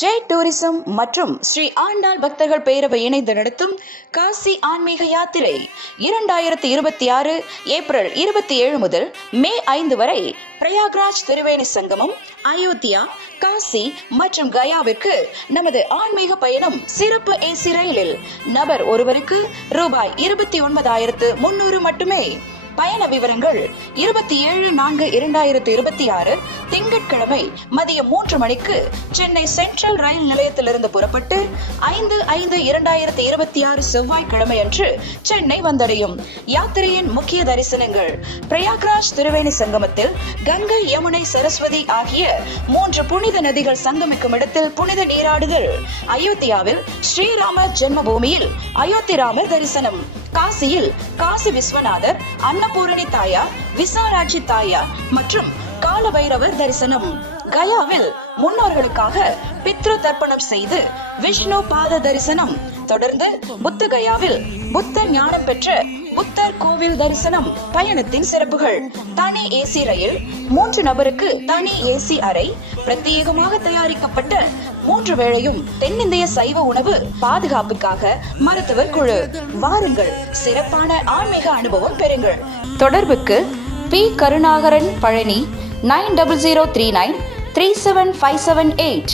Jai tourism மற்றும் ஸ்ரீ ஆண்டாள் பக்தர்கள் பேரவை இணைந்து நடத்தும் காசி ஆன்மீக யாத்திரை 2026 ஏப்ரல் 27 முதல் மே 5 வரை பிரயாக்ராஜ் திரிவேணி சங்கமம், அயோத்தியா, காசி மற்றும் கயாவிற்கு நமது ஆன்மீக பயணம் சிறப்பு ஏசி ரயிலில் நபர் ஒருவருக்கு ரூபாய் 29,300 மட்டுமே. பயண விவரங்கள் 27/4/2026 திங்கட்கிழமை மதியம் 3 மணிக்கு சென்னை சென்ட்ரல் ரயில் நிலையத்திலிருந்து புறப்பட்டு 5/5/2026 செவ்வாய்க்கிழமை அன்று சென்னை வந்தடையும். யாத்திரையின் முக்கிய தரிசனங்கள்: பிரயாக்ராஜ் திரிவேணி சங்கமத்தில் கங்கை, யமுனை, சரஸ்வதி ஆகிய 3 புனித நதிகள் சங்கமிக்கும் இடத்தில் புனித நீராடுதல். அயோத்தியாவில் ஸ்ரீராம ஜென்மபூமியில் அயோத்தி ராமர் தரிசனம். காசியில் காசி விஸ்வநாதர், அன்னபூரணி தாயார், விசாலாட்சி தாயார் மற்றும் கால பைரவர் தரிசனம். கயாவில் முன்னோர்களுக்காக பித்ரு தர்ப்பணம் செய்து விஷ்ணு பாத தரிசனம். தொடர்ந்து புத்த கயாவில் புத்தர் ஞானம் பெற்ற புத்தர் கோவில் தரிசனம். பயணத்தின் சிறப்புகள்: தனி ஏசி ரயில், 3 நபருக்கு தனி ஏசி அறை, பிரத்யேகமாக தயாரிக்கப்பட்ட 3 வேளையும் தென்னிந்திய சைவ உணவு, பாதுகாப்புக்காக மருத்துவர் குழு. வாருங்கள், சிறப்பான ஆன்மீக அனுபவம் பெறுங்கள். தொடர்புக்கு பி. கருணாகரன், பழனி 9003937578.